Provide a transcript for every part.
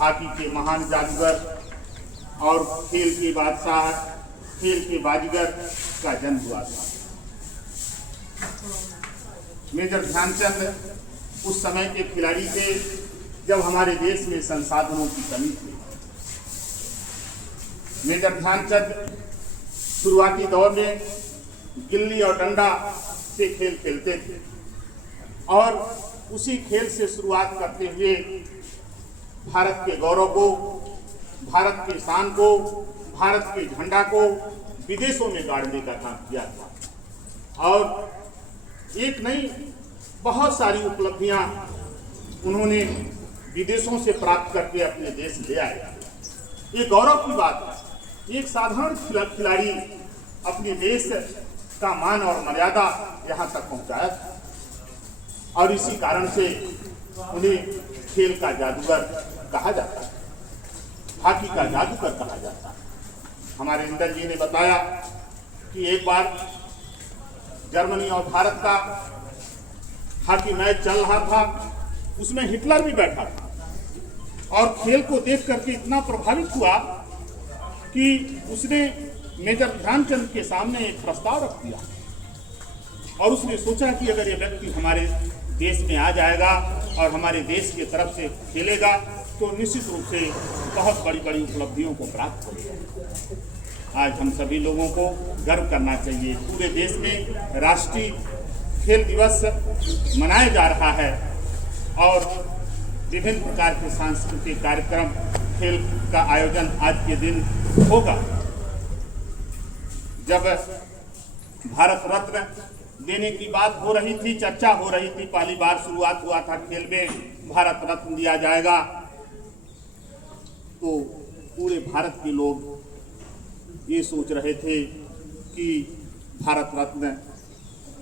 Hockey के महान जादूगर और खेल के बादशाह, खेल के बाजीगर का जन्म हुआ था। मेजर ध्यानचंद उस समय के खिलाड़ी थे जब हमारे देश में संसाधनों की कमी थी। मेजर ध्यानचंद शुरुआती दौर में गिल्ली और डंडा से खेल खेलते थे और उसी खेल से शुरुआत करते हुए भारत के गौरव को, भारत के शान को, भारत के झंडा को विदेशों में गाड़ने का काम किया था और एक नहीं बहुत सारी उपलब्धियां उन्होंने विदेशों से प्राप्त करके अपने देश ले आए। ये गौरव की बात है। एक साधारण खिलाड़ी अपने देश का मान और मर्यादा यहाँ तक पहुँचाया था और इसी कारण से उन्हें खेल का जादूगर कहा जाता है, हॉकी का जादूगर कहा जाता है। हमारे इंदर जी ने बताया कि एक बार जर्मनी और भारत का हॉकी मैच चल रहा था, उसमें हिटलर भी बैठा था और खेल को देख करके इतना प्रभावित हुआ कि उसने मेजर ध्यानचंद के सामने एक प्रस्ताव रख दिया और उसने सोचा कि अगर ये व्यक्ति हमारे देश में आ जाएगा और हमारे देश की तरफ से खेलेगा तो निश्चित रूप से बहुत बड़ी बड़ी उपलब्धियों को प्राप्त करेगा। आज हम सभी लोगों को गर्व करना चाहिए। पूरे देश में राष्ट्रीय खेल दिवस मनाया जा रहा है और विभिन्न प्रकार के सांस्कृतिक कार्यक्रम, खेल का आयोजन आज के दिन होगा। जब भारत रत्न देने की बात हो रही थी, चर्चा हो रही थी, पहली बार शुरुआत हुआ था खेल में भारत रत्न दिया जाएगा, तो पूरे भारत के लोग ये सोच रहे थे कि भारत रत्न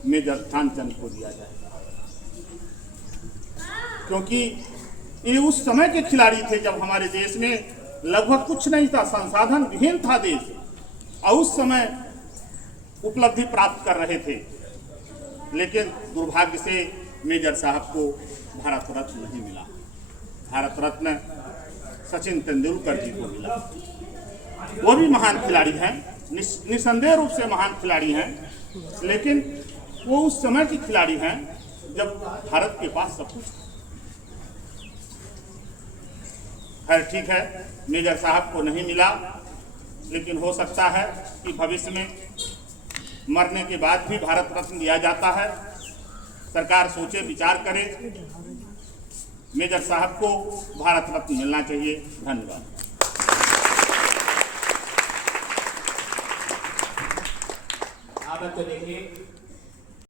मेजर ध्यानचंद को दिया जाएगा, क्योंकि ये उस समय के खिलाड़ी थे जब हमारे देश में लगभग कुछ नहीं था, संसाधन विहीन था देश और उस समय उपलब्धि प्राप्त कर रहे थे। लेकिन दुर्भाग्य से मेजर साहब को भारत रत्न नहीं मिला। भारत रत्न सचिन तेंदुलकर जी को मिला। वो भी महान खिलाड़ी हैं, निसंदेह रूप से महान खिलाड़ी हैं, लेकिन वो उस समय के खिलाड़ी हैं जब भारत के पास सब कुछ है। ठीक है, मेजर साहब को नहीं मिला, लेकिन हो सकता है कि भविष्य में मरने के बाद भी भारत रत्न दिया जाता है। सरकार सोचे, विचार करे, मेजर साहब को भारत रत्न मिलना चाहिए। धन्यवाद। आप तो देखिए